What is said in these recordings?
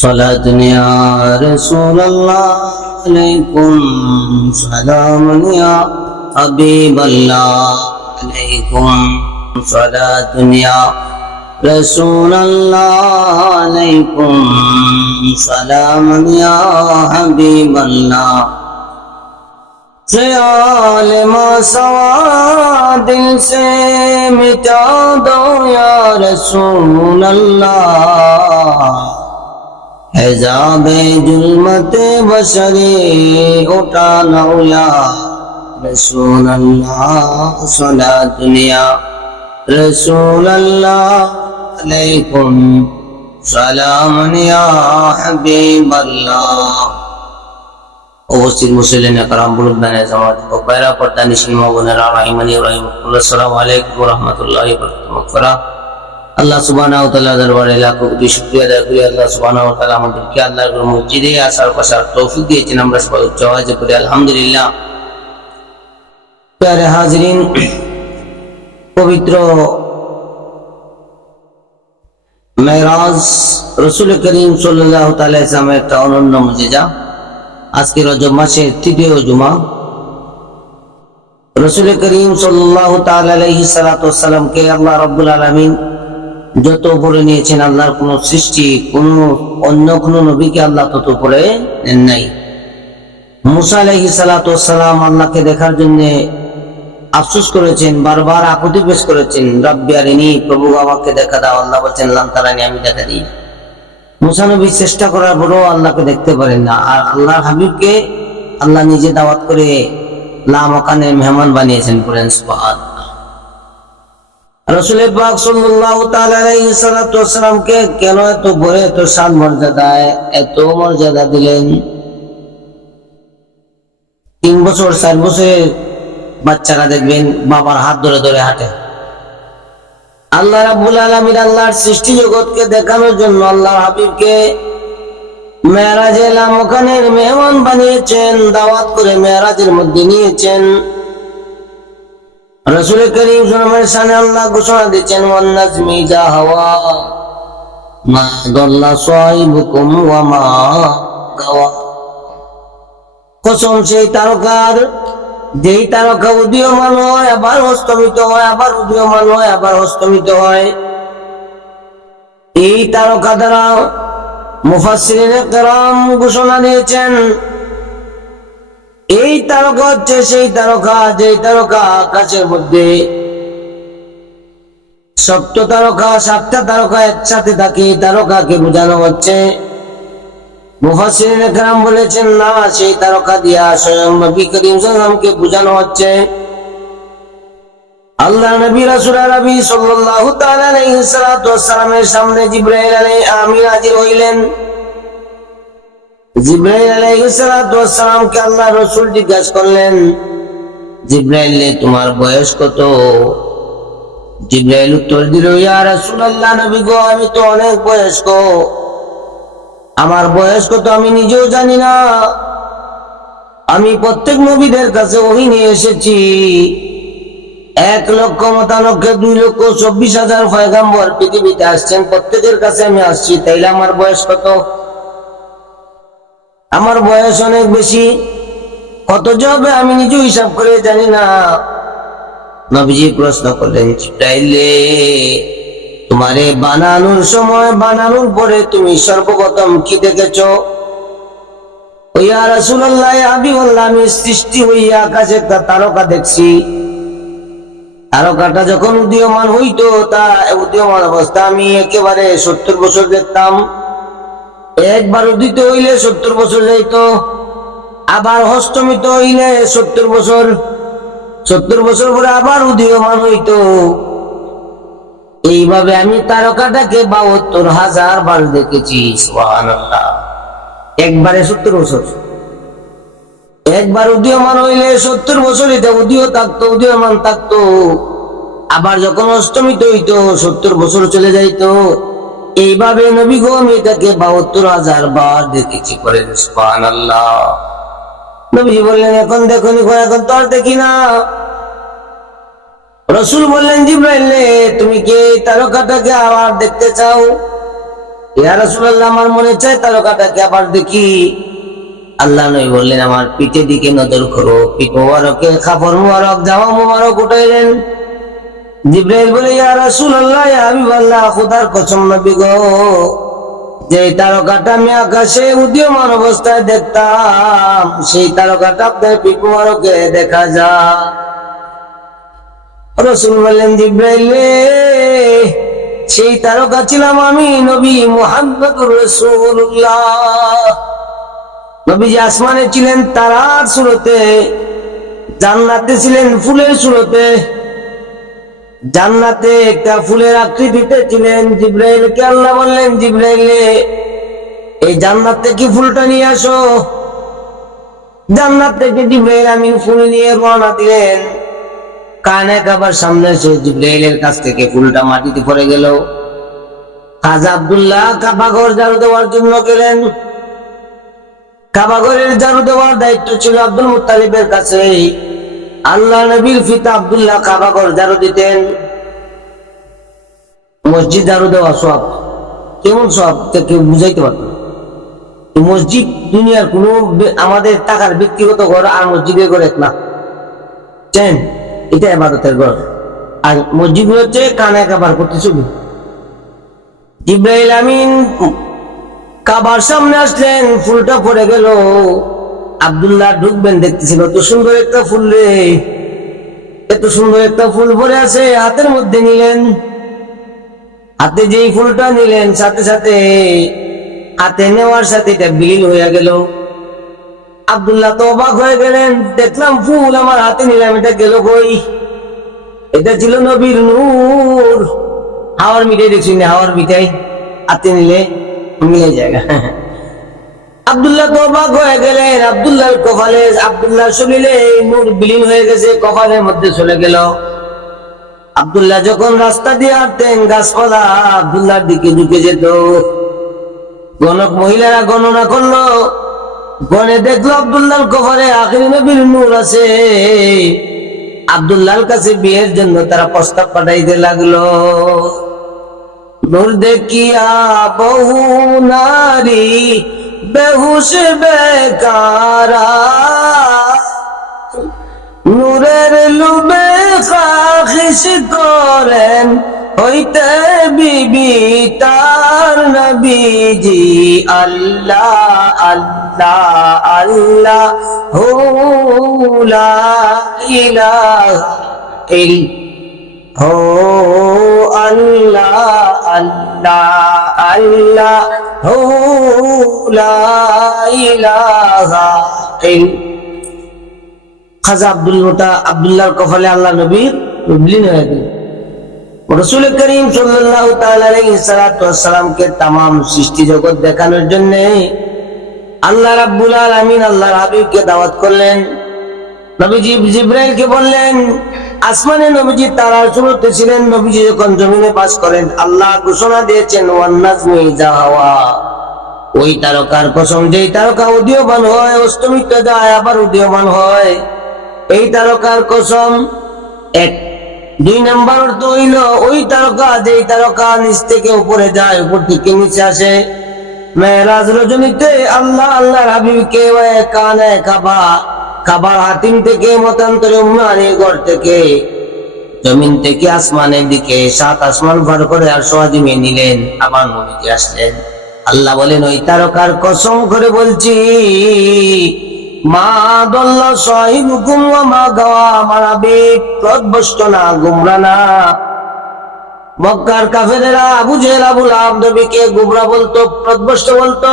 صلاة يا رسول الله عليكم سلام يا حبيب الله عليكم صلاة يا رسول الله عليكم سلام يا حبيب الله ख्याल मासवा दिल से मिटा दो या रसूल अल्लाह हिजाबे जुल्मते बशरे उठा लो या रसूल अल्लाह सलातुन या रसूल अल्लाह अलैकुम सलामुन या हबीब अल्लाह। उपस्थित मुसल्लिन करम बुजुर्गान जमात ও पैरा पर्दा निशिन माबुनेरा रहिमानी रहिमकुल्लाह अस्सलामु अलैकुम व रहमतुल्लाहि व बरकातुहू। আল্লাহ সুবহানাহু ওয়া তাআলা দরবারে লাখ কোটি শুকরিয়া আদায় করি। আল্লাহ সুবহানাহু ওয়া তাআলা আমাদেরকে আল্লাহর মসজিদে আসার পাশার তৌফিক দিয়েছেন, আমরা সবাই উচ্চ আওয়াজে পড়ি আলহামদুলিল্লাহ। প্যারে হাজরিন, পবিত্র মেরাজ রাসূল করিম সাল্লাল্লাহু তাআলা আলাইহি ওয়াসাল্লামের একটা অনন্য মুজিজা। আজকে রজব মাসের তৃতীয় জুমা, রাসূল করিম সাল্লাল্লাহু তাআলা আলাইহি সাল্লাতু ওয়াসসালামকে আল্লাহ রাব্বুল আলামিন যত উপরে নিয়েছেন, আল্লাহর কোন সৃষ্টি অন্য কোন নবীকে আল্লাহ তত উপরে নেন নাই। মুসা আলাইহিস সালাতু ওয়াসসালাম আল্লাহকে দেখার জন্য আফসোস করেছেন, বারবার আকুতি পেশ করেছেন, রব্বি আরিনি, প্রভু আমাকে দেখা দাও। আল্লাহ বলেছেন লান তারানি, আমি দেখা দিই। মুসা নবী চেষ্টা করার পরও আল্লাহকে দেখতে পারেন না, আর আল্লাহর হাবিবকে আল্লাহ নিজে দাওয়াত করে লা মাকানে মেহমান বানিয়েছেন। বলেন সুবহানাল্লাহ। রাসূল পাক সাল্লাল্লাহু তাআলা আলাইহি সাল্লাতু ওয়াসসালামকে কেন এত বড়, এত শান মর্যাদায় এত মর্যাদা দিলেন? 3 বছর 4 বছরের বাচ্চারা দেখবেন বাবার হাত ধরে ধরে হাঁটে। আল্লাহ রাব্বুল আলামিন আল্লাহর সৃষ্টি জগৎকে দেখানোর জন্য আল্লাহর হাবিবকে মেরাজে লা মাকানের মেহমান বানিয়েছেন, দাওয়াত করে মেরাজের মধ্যে নিয়েছেন। রাসূল করিম সাল্লাল্লাহু আলাইহি ওয়াসাল্লামের আল্লাহ ঘোষণা দিয়েছেন ওয়ান নাজমি ইযা হাওয়া মা দাল্লা সাহিবুকুম ওয়া মা গাওয়া। কসম সেই তারকার, যেই তারকা উদীয়মান হয় আবার অস্তমিত হয়, আবার উদীয়মান হয় আবার অস্তমিত হয়। এই তারকা দ্বারা মুফাসসিরিনে কেরাম ঘোষণা দিয়েছেন এই তারকা হচ্ছে সেই তারকা, যেই তারকা আকাশের মধ্যে সপ্ত তারকা, 7টা তারকা একসাথে থাকে, এই তারকাকে বোঝানো হচ্ছে। মুফাসসিরিনে কেরাম বলেছেন না, সেই তারকা দিয়া স্বয়ং নবী করিম সাল্লাল্লাহু আলাইহি ওয়াসাল্লামকে বোঝানো হচ্ছে। আল্লাহ নবী রাসূল আরবি সাল্লাল্লাহু তাআলা আলাইহি ওয়াসাল্লামের সামনে জিবরাইল আলাইহিস আমিন হাজির হইলেন। জিবরাইল আলাইহিস সালামকে আল্লাহ রাসূল জিজ্ঞাসা করলেন, জিবরাইল তোমার বয়স কত? জিবরাইল উত্তর দিল, ইয়া রাসূলুল্লাহ, নবী গো, আমি তো অনেক বয়স্ক, আমার বয়স কত আমি নিজেও জানি না। আমি প্রত্যেক নবীদের কাছে ওহী নিয়ে এসেছি, 1,95,2,24,000 পয়গম্বর পৃথিবীতে আসছেন, প্রত্যেকের কাছে আমি আসছি, তাইলে আমার বয়স কত? আমার বয়স অনেক বেশি, কত যাবে আমি নিজেও হিসাব করে জানি না। নবীজি প্রশ্ন করলেন, জিবরাইল, তোমারে বানানোর সময়, বানানোর পরে তুমি সর্বপ্রথম কি দেখেছো? ও ইয়া রাসূলুল্লাহ, হাবিবাল্লাহ, আমি সৃষ্টি হইয়া আকাশে একটা তারকা দেখছি। তারকাটা যখন উদীয়মান হইতো, তা উদীয়মান অবস্থা আমি একেবারে 70 বছর দেখতাম। একবার উদিত হইলে 70 বছর যাইতো, আবার অস্তমিত হইলে 70 বছর, 70 বছর পরে আবার উদীয়মান হইতো। এইভাবে আমি তারকাটাকে 72,000 বার দেখেছি। সুবহানাল্লাহ। একবারে 70 বছর, একবার উদীয়মান হইলে 70 বছর এটা উদীয়মান থাকতো, আবার যখন অস্তমিত হইতো 70 বছর চলে যাইতো। এইভাবে নবী গো আমি এটাকে 72,000 বার দেখেছি। করেন সুবহানাল্লাহ। নবীজি বললেন, এখন দেখোনি? এখন তো আর দেখি না। রাসূল বললেন, জিবরাইল, তুমি কি তারকাটাকে আবার দেখতে চাও? ইয়া রাসূলুল্লাহ আমার মনে চায় তারকাটাকে আবার দেখি। আল্লাহ নবী বললেন আমার পিঠের দিকে নজর করো। পিঠ মোবারকে কাপড় মোবারক জামা মোবারক উঠাইলেন। জিবরাইল বলে ইয়া রাসূলুল্লাহ ইয়া হাবিবাল্লাহ খোদার কসম নবী গো, যে তারকাটা আমি আকাশে উদীয়মান অবস্থায় দেখতাম সেই তারকাটা আপনার পিঠ মোবারকে দেখা যায়। রাসূল বললেন জিবরাইল সেই তারকা ছিলাম আমি নবী মুহাম্মদুর রাসূলুল্লাহ। নবীজি আসমানে ছিলেন তারার সুরতে, জান্নাতে ছিলেন ফুলের সুরতে। জান্নাতে একটা ফুলের আকৃতিতে ছিলেন। জিবরাইলকে আল্লাহ বললেন জিবরাইল এই জান্নাত থেকে ফুলটা নিয়ে আসো। জান্নাত থেকে জিবরাইল আমিন ফুল নিয়ে রওনা দিলেন। কানে কাবার সামনে এসে জিবরাইলের কাছ থেকে ফুলটা মাটিতে পড়ে গেল। খাজা আব্দুল্লাহ কাবা ঘর ঝাড়ু দেওয়ার জন্য গেলেন। কাবা ঘরের ঝাড়ু দেওয়ার দায়িত্ব ছিল আব্দুল মুত্তালিবের কাছে। আল্লাহ নবীর পিতা আব্দুল্লাহ কাবা ঘর ঝাড়ু দিতেন। মসজিদ ঝাড়ু দেওয়া সব কেমন সব কেউ বুঝাইতে পারত। মসজিদ দুনিয়ার কোন আমাদের টাকার ব্যক্তিগত ঘর আর মসজিদের ঘর এক না, চেন এটা ইবাদতের ঘর। আর মসজিদ হচ্ছে কানে কাবার করতে চলবে। জিবরাইল আমিন কাবার সামনে আসলেন, ফুলটা পড়ে গেল। আব্দুল্লাহ ঢুকবেন দেখতেছিল এত সুন্দর একটা ফুল রে, এত সুন্দর একটা ফুল পড়ে আছে, হাতের মধ্যে নিলেন। হাতে যেই ফুলটা নিলেন সাথে সাথে হাতে নেওয়ার সাথে এটা বিলীন হয়ে গেল। আব্দুল্লাহ তো অবাক হয়ে গেলেন, দেখলাম ফুল আমার হাতে নিলাম, এটা গেল কই? এটা ছিল নবীর নূর। হাওয়ার মিঠাই দেখছি না, হাওয়ার মিঠাই হাতে নিলে মিলে জায়গা। আব্দুল্লাহ তো অবাক হয়ে গেলেন। আব্দুল্লাহর কপালে, আব্দুল্লাহ শরীরে নূর বিলীন হয়ে গেছে, কপালের মধ্যে চলে গেল। আব্দুল্লাহ যখন রাস্তা দিয়ে হাঁটতেন গাছপালা আব্দুল্লাহর দিকে ঢুকে যেত। গণক মহিলারা গণনা করলো, গনে দেখলো আব্দুল্লাহর কপালে আখিরি নবীর নূর আছে। আব্দুল্লাহর কাছে বিয়ের জন্য তারা প্রস্তাব পাঠাইতে লাগলো। নূর দেখিয়া বহু নারী বেহুশ বেকারা, নূরের লোভে খাখিস করেন হইতে বিবি তার নবীজি। আল্লাহ আল্লাহ আল্লাহ হু লা ইলাহা ইল্লাল্লাহ আল্লাহ আল্লাহ আল্লাহ হু লা ইলাহা ইল্লাল্লাহ। খাজা আব্দুল্লাহর কপালে আল্লাহ নবীর বিলীন হয়ে গেল। রাসূল করিম সাল্লাল্লাহু তাআলা আলাইহি সাল্লাতু ওয়াসসালামকে तमाम সৃষ্টি জগৎ দেখানোর জন্য আল্লাহ রাব্বুল আলামিন আল্লাহর হাবিবকে দাওয়াত করলেন। নবীজি জিবরাইলকে বললেন আসমানে নবীজি তারার সুরতে ছিলেন। নবীজি যখন জমিনে বাস করেন আল্লাহ ঘোষণা দিয়েছেন ওয়ান নাজমি ইযা হাওয়া, ওই তারকার কসম যেই তারকা উদীয়মান হয় অস্তমিত যায় আবার উদীয়মান হয়, এই তারকার কসম। এক দুই নাম্বার অর্থ হইল ওই তারকা যেই তারকা নিচ থেকে উপরে যায়, উপর থেকে নিচে আসে। মেরাজ রজনীতে আল্লাহ আল্লাহর হাবিবকে কানে কাবার হাতিম থেকে মতান্তরে উম্মানি ঘর থেকে জমিন থেকে আসমানের দিকে 7 আসমান পার করে আর সোয়াজিমে নিলেন, আবার নবীজি আসলেন। আল্লাহ বলেন ওই তারকার কসম করে বলছি মা দল্লা সাহিবুকুম ওয়া মা গাওয়া, আমার হাবিব পথভ্রষ্ট না, গুমরা না। মক্কার কাফেরেরা আবু জেহেল আবু লাহাব নবীকে গুমরা বলতো, পথভ্রষ্ট বলতো।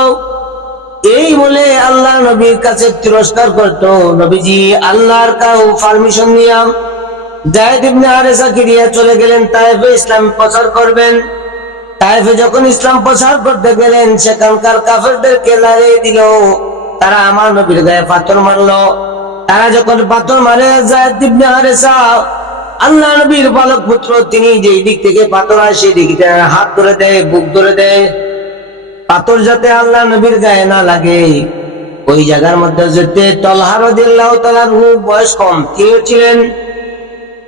এই বলে আল্লাহ নবীর কাছে তিরস্কার করতো। নবীজি আল্লাহর কাউ পারমিশন নিয়ে যায়েদ ইবনে হারেসাকে নিয়ে চলে গেলেন তায়েফে ইসলাম প্রচার করবেন। তায়েফে যখন ইসলাম প্রচার করতে গেলেন সেখানকার কাফেরদেরকে লড়িয়ে দিল। তারা আমার নবীর গায়ে পাথর মারলো। তারা যখন পাথর মারে যায়েদ ইবনে হারেসা আল্লাহ নবীর বালক পুত্র, তিনি যেই দিক থেকে পাথর আসে সেই দিকে হাত ধরে দেয়, বুক ধরে দেয়, পাথর যাতে আল্লাহ নবীর গায়ে না লাগে। ওই জায়গার মধ্যে যেতে তলহা রাদিয়াল্লাহু তাআলার বয়স কম, তিনিও ছিলেন।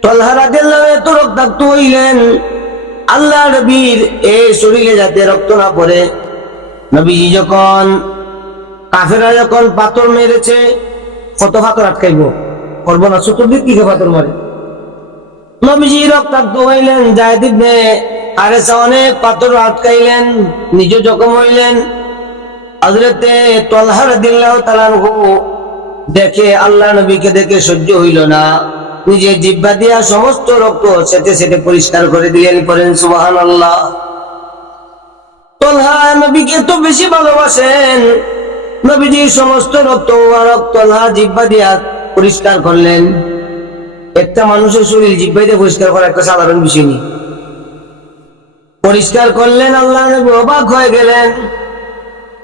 তলহা রাদিয়াল্লাহু এত রক্তাক্ত হইলেন আল্লাহ নবীর এই শরীরে যাতে রক্ত না পড়ে, নবীজি যখন কাফেররা যখন পাথর মেরেছে, কত পাথর আটকাইব, করবো না, চতুর্দিক দিকে পাথর মারে, নবীজি রক্তাক্ত হইলেন। যায়েদ ইবনে হারেসা অনেক পাথর আটকাইলেন, নিজে জখম হইলেন। হযরতে তালহা রাদিয়াল্লাহু তাআলা আনহু দেখে, আল্লাহ নবীকে দেখে সহ্য হইল না, নিজের জিহ্বা দিয়া সমস্ত রক্ত সেটে সেটে পরিষ্কার করে দিলেন। করেন সুবহানাল্লাহ। তালহা নবীকে তো বেশি ভালোবাসেন, নবীজি সমস্ত রক্ত মুবারক তালহা জিহ্বা দিয়া পরিষ্কার করলেন। একটা মানুষের শরীর জিহ্বা দিয়ে পরিষ্কার করা একটা সাধারণ বিষয় নেই। পরিষ্কার করলেন, আল্লাহ নবী অবাক হয়ে গেলেন।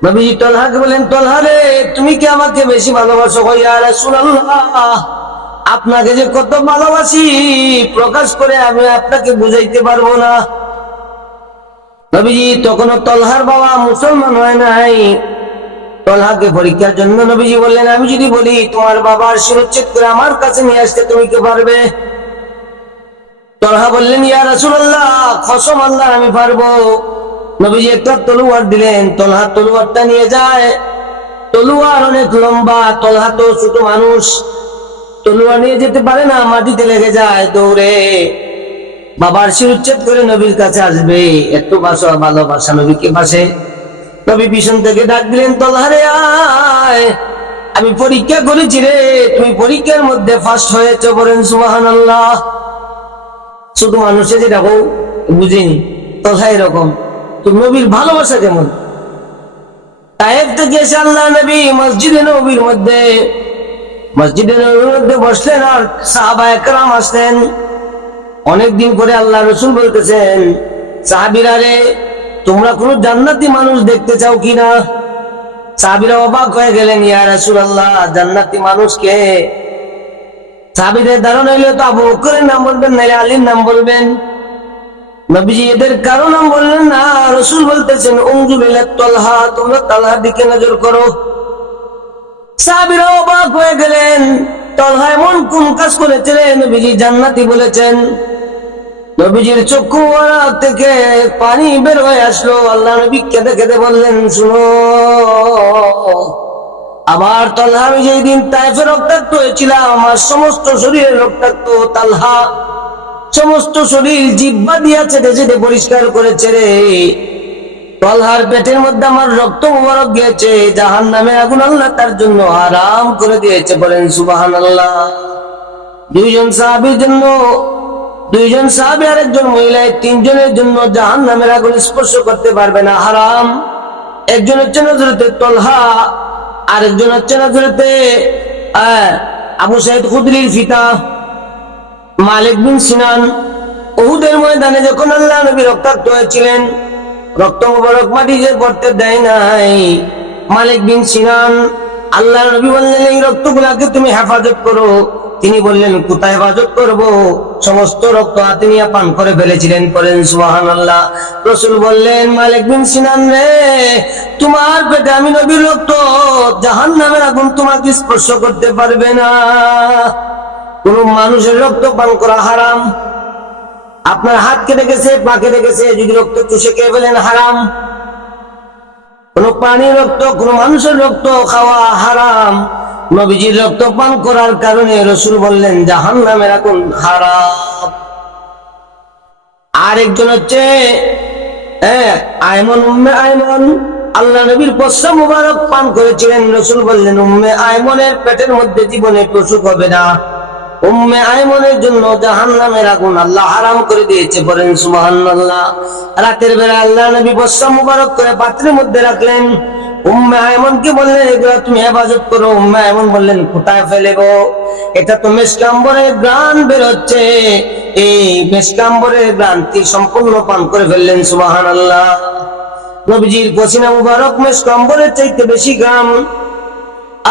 নবীজি তালহাকে বলেন, তালহা রে, তুমি কি আমাকে বেশি ভালোবাসো? ইয়া রাসূলুল্লাহ, আপনাকে যে কত ভালোবাসি প্রকাশ করে আমি আপনাকে বুঝাইতে পারবো না। নবীজি তখনও তালহার বাবা মুসলমান হয় নাই। তালহাকে পরীক্ষার জন্য নবীজি বললেন, আমি যদি বলি তোমার বাবার শিরচ্ছেদ করে আমার কাছে নিয়ে আসতে, তুমি কি পারবে? তালহা বললেন, ইয়া রাসূলুল্লাহ, কসম আল্লাহর আমি পারবো। নবীজি একটা তলোয়ার দিলেন, তালহা তলোয়ারটা নিয়ে যায়। তলোয়ার অনেক লম্বা, তালহা তো ছোট মানুষ, তলোয়ার নিয়ে যেতে পারে না, মাটিতে লেগে যায়। দৌড়ে বাবার শিরচ্ছেদ করে নবীর কাছে আসবে, এত ভালোবাসা নবীকে বাসে। নবী পিছন থেকে ডাক দিলেন, তালহা রে আয়, আমি পরীক্ষা করেছি রে, তুমি পরীক্ষার মধ্যে ফার্স্ট হয়েছে। বলেন সুবহানাল্লাহ। ছোট মানুষে যেটা বুঝিনি, তালহা এরকম। তো নবীর ভালোবাসা কেমন। তায়েফ থেকে এসে আল্লাহ নবী মসজিদে নববীর মধ্যে বসলেন, আর সাহাবায়ে কেরাম আসলেন। অনেকদিন পরে আল্লাহ রাসূল বলতেছেন, সাহাবীরা রে, তোমরা কোন জান্নাতি মানুষ দেখতে চাও কিনা? সাহাবীরা অবাক হয়ে গেলেন, ইয়া রাসূলুল্লাহ, জান্নাতি মানুষ কে? সাহাবীদের ধারণা হইলো তো আবু বকরের নাম বলবেন, নাইলে আলীর নাম বলবেন। নবীজি এদের কারো নাম বললেন না। রাসূল বলতেছেন, উনজুর ইলা তালহা, তোমরা তালহার দিকে নজর করো। সাহাবীরা অবাক হয়ে গেলেন, তালহা এমন কোন কাজ করেছে রে নবীজি জান্নাতি বলেছেন? নবীজির চক্ষু থেকে পানি বের হয়ে আসলো। আল্লাহ নবী কেঁদে কেঁদে বললেন, শুনো, আমার তালহা, আমি যেই দিন তায়েফে রক্তাক্ত হয়েছিলাম, আমার সমস্ত শরীরে রক্তাক্ত, তালহা সমস্ত শরীর জিহ্বা দিয়া চেটে চেটে পরিষ্কার করেছে রে। তালহার পেটের মধ্যে আমার রক্ত মুবারক গিয়েছে, জাহান্নামের আগুন আল্লাহ তার জন্য হারাম করে দিয়েছে। বলেন সুবহানাল্লাহ। দুইজন সাহাবীর জন্য, দুইজন সাহাবী আর একজন মহিলা, তিনজনের জন্য জাহান্নামের আগুন স্পর্শ করতে পারবে না, হারাম। একজন হচ্ছেন হযরতে তালহা, আর একজন হচ্ছেন হযরতে আবু সাঈদ খুদরির পিতা মালিক বিন সিনান। উহুদের ময়দানে যখন আল্লাহ নবী রক্তাক্ত হয়েছিলেন, রক্ত মুবারক মাটিতে পড়তে দেয় নাই। মালিক বিন সিনান, আল্লাহ নবী বললেন, এই রক্তগুলাকে তুমি হেফাজত করো। তিনি বললেন, কোথায় হেফাজত করব? সমস্ত রক্ত হাতে নিয়ে পান করে ফেলেছিলেন। করেন সুবহানাল্লাহ। রাসূল বললেন, মালিক বিন সিনান রে, তোমার পেটে আমি নবীর রক্ত, জাহান্নামের আগুন তোমাকে স্পর্শ করতে পারবে না। কোন মানুষের রক্ত পান করা হারাম। আপনার হাত কেটে গেছে, পা কেটে গেছে, যদি রক্ত চুষে খেয়ে ফেলেন, হারাম। কোন প্রাণীর রক্ত, কোন মানুষের রক্ত খাওয়া হারাম। নবীজির রক্ত পান করার কারণে রাসূল বললেন, জাহান্নামের আগুন হারাম। আরেকজন হচ্ছে আয়মন, উম্মে আয়মন, আল্লাহ নবীর পশ্চা মুবারক পান করেছিলেন। রাসূল বললেন, উম্মে আয়মনের পেটের মধ্যে জীবনে প্রসূত হবে না। উম্মে আয়মনের জন্য জাহান্নামের আগুন আল্লাহ হারাম করে দিয়েছে। বলেন সুবহানাল্লাহ। রাতের বেলা আল্লাহ নবী পশ্চা মুবারক করে পাত্রের মধ্যে রাখলেন। উম্মে আয়মনকে বললেন, এগুলা তুমি হেফাজত করো। উম্মে আয়মন বললেন, কোথায় ফেলবো? এটা তো মেশকাম্বরের ঘ্রাণ বের হচ্ছে। এই মেশকাম্বরের ঘ্রাণটি সম্পূর্ণ পান করে ফেললেন। সুবহানাল্লাহ। নবীজির পসিনা মুবারক মেশকাম্বরের চাইতে বেশি ঘ্রাণ।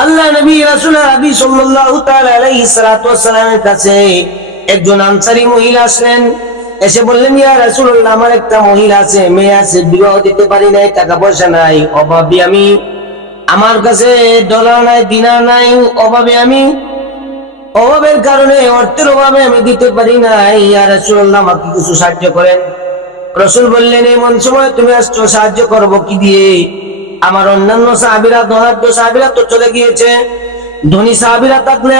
আল্লাহ নবী রাসূল নবী সাল্লাল্লাহু তাআলা আলাইহি সাল্লাতু ওয়াসসালামের কাছে একজন আনসারী মহিলা আসলেন। এসে বললেন, ইয়া রাসূলুল্লাহ, আমার একটা মহিলা আছে, মেয়ে আছে, বিবাহ দিতে পারি নাই, টাকা পয়সা নাই, অভাবী আমি, আমার কাছে ডলার নাই, দিনার নাই, অভাবে আমি, অভাবের কারণে, অর্থের অভাবে আমি দিতে পারি নাই। ইয়া রাসূলুল্লাহ, আমাকে কিছু সাহায্য করেন। রাসূল বললেন, এমন সময় তুমি আসছো, সাহায্য করবো কি দিয়ে? আমার অন্যান্য সাহাবীরা, ধনাঢ্য সাহাবীরা তো চলে গিয়েছে, ধনী সাহাবীরা থাকলে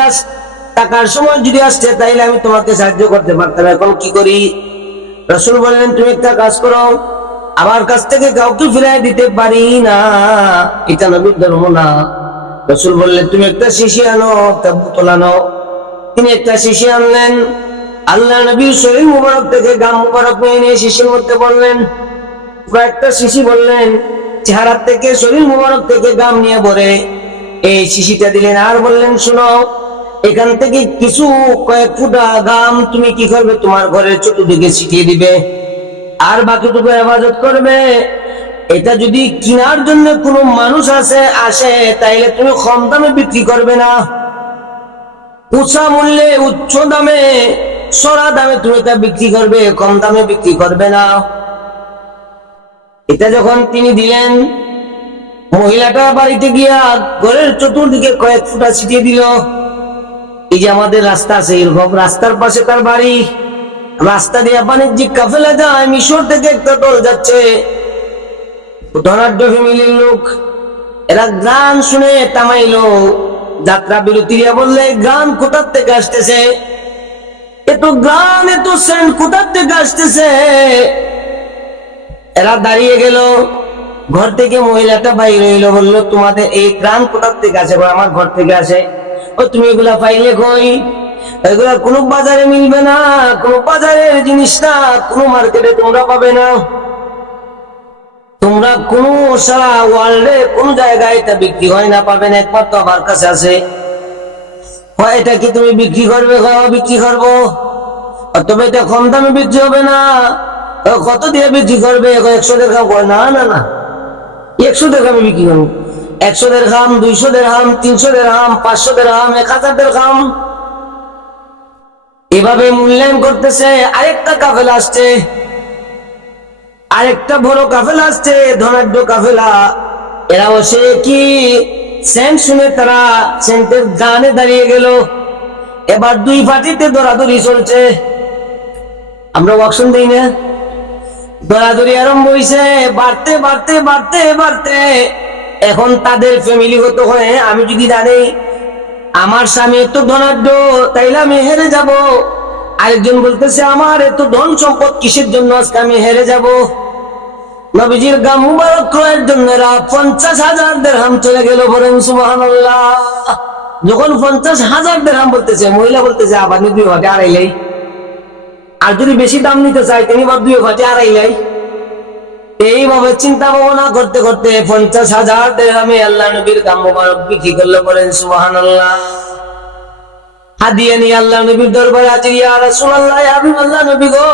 টাকার সময় যদি আসছে তাইলে আমি তোমাকে সাহায্য করতে পারতাম, এখন কি করি? রাসূল বললেন, তুমি একটা কাজ করো, আমার কাছ থেকে কাউকে ফিরাই দিতে পারি না, এটা নবীর ধর্ম না। রাসূল বললেন, তুমি একটা শিশি আনো, একটা বোতল আনো। তিনি একটা শিশি আনলেন, আল্লাহ নবীর শরীর মুবারক থেকে গাম মুবারক নিয়ে শিশির মধ্যে বললেন, একটা শিশি বললেন, চেহারা থেকে শরীর মুবারক থেকে গাম নিয়ে ভরে এই শিশিটা দিলেন, আর বললেন, শুনো, এখান থেকে কিছু কয়েক ফুটা গাম তুমি কি করবে, তোমার ঘরের চতুর্দিকে ছিটিয়ে দিবে, আর বাকিটুকু হেফাজত করবে। এটা যদি কেনার জন্য কোনো মানুষ আসে তাইলে তুমি কম দামে বিক্রি করবে না, উঁচা মূল্যে, উচ্চ দামে, সরা দামে তুমি এটা বিক্রি করবে, কম দামে বিক্রি করবে না। এটা যখন তিনি দিলেন, মহিলাটা বাড়িতে গিয়া ঘরের চতুর্দিকে কয়েক ফুটা ছিটিয়ে দিল। এই যে আমাদের রাস্তা আছে, এরকম রাস্তার পাশে তার বাড়ি, রাস্তা দিয়ে বাণিজ্যিক কাফেলা যায়, মিশর থেকে একটা দল যাচ্ছে, ধনাঢ্য ফ্যামিলির লোক, এরা গান শুনে থামাইলো। যাত্রা বিরতিরা বললে, গান কোথার থেকে আসতেছে, এত গান, এত সেন্ট কোথার থেকে আসতেছে? এরা দাঁড়িয়ে গেল, ঘর থেকে মহিলাটা বাইরে হইলো, বললো, তোমাদের এই গান কোথার থেকে আসে? আমার ঘর থেকে আসে। ও, তুমি এগুলা পাইলে কই? এগুলা কোনো বাজারে মিলবে না, কোনো বাজারের জিনিস না, কোনো মার্কেটে তোমরা পাবে না, তোমরা কোনো সারা ওয়ার্ল্ডে কোন জায়গায় এটা বিক্রি হয় না, পাবে না, একমাত্র আমার কাছে আছে। এটা কি তুমি বিক্রি করবে? বিক্রি করবো। তবে এটা কম দামে বিক্রি হবে না। কত দিয়ে বিক্রি করবে? 100 দিরহাম। না না না, 100 দিরহামে বিক্রি করবো। 100 দিরহাম, 200 দিরহাম, 300 দিরহাম, 500 দিরহাম, 1000 দিরহাম, এভাবে মূল্যায়ন করতেছে। আরেকটা কাফেলা আসছে, আরেকটা বড় কাফেলা আসছে, ধনাঢ্য কাফেলা। এরা বসে কি সেন্ট শুনে তারা সেন্টের গানে দাঁড়িয়ে গেল। এবার দুই পার্টিতে দৌড়াদৌড়ি চলছে। আমরা ওয়াকশন দিই না, দৌড়াদৌড়ি আরম্ভ হয়েছে, বাড়তে বাড়তে বাড়তে বাড়তে এখন তাদের ফ্যামিলিগত হয়ে, আমি যদি জানি আমার স্বামী এত ধনাঢ্য তাইলে আমি হেরে যাব। আরেকজন বলতেছে, আমার এত ধন সম্পদ কিসের জন্য, আজকে আমি হেরে যাব। নবীজির গাম মুবারক ক্রয়ের জন্য 50,000 দিরহাম চলে গেল। বলেন সুবহানাল্লাহ। যখন 50,000 দিরহাম বলতেছে, মহিলা বলতেছে, আবার 2 ভাগে আড়াইলাই, আর যদি বেশি দাম নিতে চাই তিনি 2 ভাগে আড়াইলাই। এইভাবে চিন্তা ভাবনা করতে করতে 50,000 দিরহামে আল্লাহ নবীর গাম মুবারক বিক্রি করলো। বলেন সুবহানাল্লাহ। হাদিয়া নিয়ে আল্লাহ নবীর দরবারে হাজির, ইয়া রাসূলুল্লাহ, আল্লাহ নবী গো,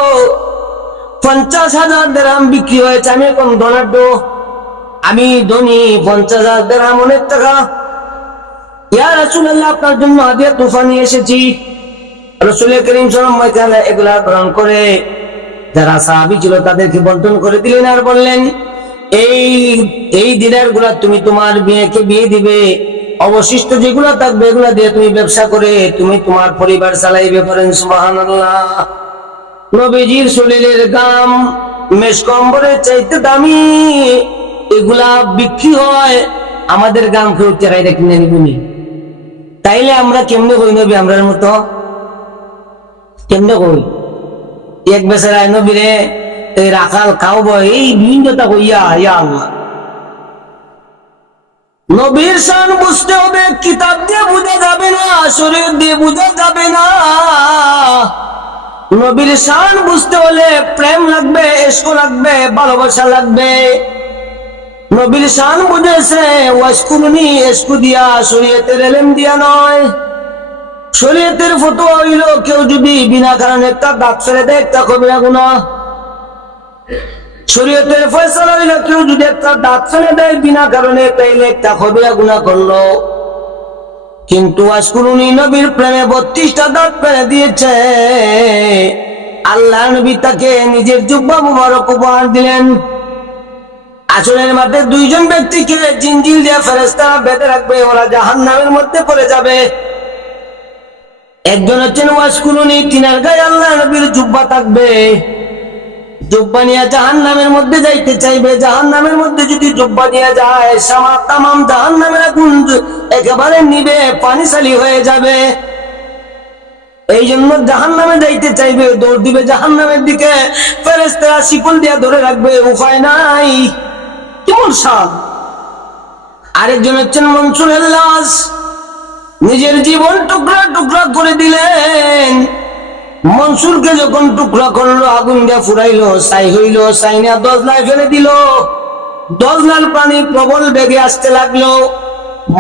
50,000 দিরহাম বিক্রি হয়েছে, আমি এখন ধনাঢ্য, আমি ধনী, 50,000 দিরহাম অনেক টাকা। ইয়া রাসূলুল্লাহ, আপনার জন্য হাদিয়া তোফা নিয়ে এসেছি। রাসূল করিম সাল্লাল্লাহু আলাইহি ওয়াসাল্লাম এগুলা গ্রহণ করে যারা সাহাবী ছিল তাদেরকে বন্টন করে দিলেন, আর বললেন, এই দিনের গুলা তুমি তোমার মেয়েকে বিয়ে দিবে, অবশিষ্ট যেগুলা থাকবে এগুলা দিয়ে তুমি ব্যবসা করে তুমি তোমার পরিবার চালাইবে। করেন সুবহানাল্লাহ। নবীজির শরীরের গাম মেশকম্বরের চাইতে দামি, এগুলা বিক্রি হয়, আমাদের গাম কেউ টাকায় কিনে নিবনি। তাইলে আমরা কেমনে কই নবী আমরার মতো? কেমনে কই? এক বেচারা নবীরে রাখাল খাওয়াবো, এই বিভিন্নতা কইয়া, ইয়া আল্লাহ। নবীর শান বুঝতে হবে, কিতাব দিয়ে বোঝা যাবে না, শরীর দিয়ে বোঝা যাবে না। নবীর শান বুঝতে হলে প্রেম লাগবে, ইশক লাগবে, ভালোবাসা লাগবে। নবীর শান বুঝেছে ওয়াশকুরুনি, ইশক দিয়া, শরীয়তের ইলম দিয়া নয়। শরীয়তের ফতোয়া হইল, কেউ যদি বিনা কারণে একটা দাঁত ফেলে দেয়, একটা কবিরা গুনাহ। শরীয়তের ফয়সালা হইল, কেউ যদি একটা দাঁত ফেলে দেয় বিনা কারণে, তাইলে একটা কবিরা গুনাহ করলো। কিন্তু ওয়াশকুরুনি নবীর প্রেমে 32টা দাঁত ফেলে দিয়েছে। আল্লাহ নবী তাকে নিজের জুব্বা মুবারক উপহার দিলেন। আসরের মাঠে 2 জন ব্যক্তিকে জিনজিল দিয়ে ফেরেশতারা বেঁধে রাখবে, ওরা জাহান্নামের মধ্যে পড়ে যাবে। একজন হচ্ছেন ওয়াশকুরুনি, তিনার গায়ে আল্লাহ নবীর জুব্বা থাকবে। জুব্বা নিয়ে জাহান্নামের মধ্যে যাইতে চাইবে, জাহান্নামের মধ্যে যদি জুব্বা নিয়ে যায় তামাম জাহান্নামের আগুন একেবারে নিবে, পানিশালী হয়ে যাবে। এই জন্য জাহান্নামে যাইতে চাইবে, দৌড় দিবে জাহান্নামের দিকে, ফেরেশতারা শিকল দিয়ে ধরে রাখবে, উপায় নাই। কেমন সাপ। আরেকজন হচ্ছেন মনসুরের লাশ, নিজের জীবন টুকরা টুকরা করে দিলেন। মনসুরকে যখন টুকরা করলো, আগুন দিয়ে ফুরাইলো, ছাই হইল, ছাইনা দজলায় ফেলে দিল। দজলার পানি প্রবল বেগে আসতে লাগলো।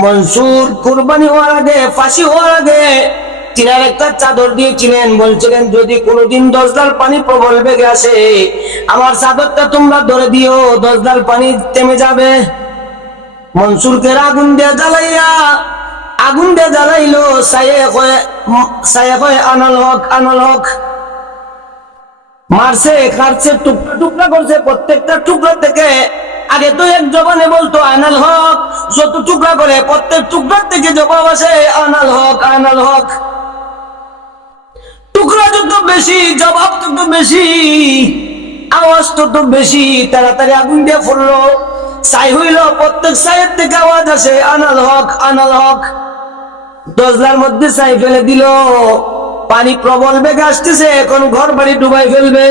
মনসুর কুরবানি হওয়ার আগে, ফাঁসি হওয়ার আগে তিনার একটা চাদর দিয়েছিলেন, বলছিলেন যদি কোনোদিন দজলার পানি প্রবল বেগে আসে আমার চাদরটা তোমরা ধরে দিও, দজলার পানি থেমে যাবে। মনসুরকে আগুন দিয়ে জ্বালাইলো, ছায়ে কয় আনাল হক, আনাল হক। মারছে, কাটছে, টুকরা টুকরা করছে। প্রত্যেকটা টুকরা থেকে আগে তো এক জবানে বলতো আনাল হক, যত টুকরা করে প্রত্যেক টুকরা থেকে জবাব আসে আনাল হক, আনাল হক। টুকরা যত বেশি জবাব তত বেশি, আওয়াজ তত বেশি। তাড়াতাড়ি আগুন দিয়ে ফুললো, ছাই হইল, প্রত্যেক ছাইয়ের থেকে আওয়াজ আসে আনাল হক, আনাল হক। দজলার মধ্যে ছাই ফেলে দিল, পানি প্রবল বেগে আসতেছে, এখন ঘর বাড়ি ডুবাই ফেলবে।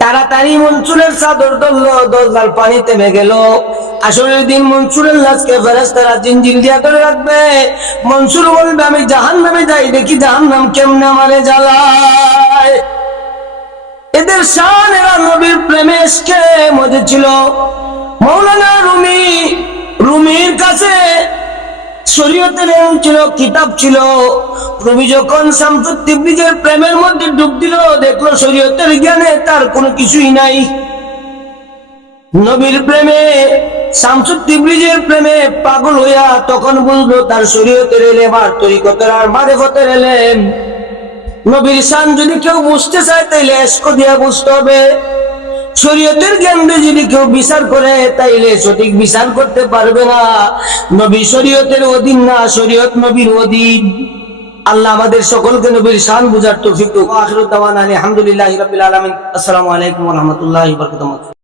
তাড়াতাড়ি মনসুরের চাদর ধরলো, দজলার পানি থেমে গেল। আসলের দিন মনসুরের লাশকে ফেরেশতারা জিঞ্জির দিয়ে ধরে রাখবে। মনসুর বলবে আমি জাহান্নামে যাই, দেখি জাহান্নাম কেমনে আমারে জ্বালায়। এদের শান, এরা নবীর প্রেমে ইশকে মজে ছিল। মৌলানা রুমির কাছে শরীয়তের এলম ছিল, কিতাব ছিল। রুমি যখন শামসুত তিবরিজের প্রেমের মধ্যে ডুব দিল, দেখলো শরীয়তের জ্ঞানে তার কোনো কিছুই নাই। নবীর প্রেমে, শামসুত তিবরিজের প্রেমে পাগল হইয়া তখন বুঝলো তার শরীয়তের এলেম আর তরিকতের আর মারিফতের এলেম। নবীর শান যদি কেউ বুঝতে চায় তাইলে ইশক দিয়া বুঝতে হবে। শরীয়তের জ্ঞান দিয়ে যদি কেউ বিচার করে তাইলে সঠিক বিচার করতে পারবে না। নবী শরীয়তের অধীন না, শরীয়ত নবীর অধীন। আল্লাহ আমাদের সকলকে নবীর শান বুঝার তৌফিক দাও। আখিরুদ দাওয়ানা আলহামদুলিল্লাহি রাব্বিল আলামিন। আসসালামু আলাইকুম ওয়া রাহমাতুল্লাহি ওয়া বারাকাতুহু।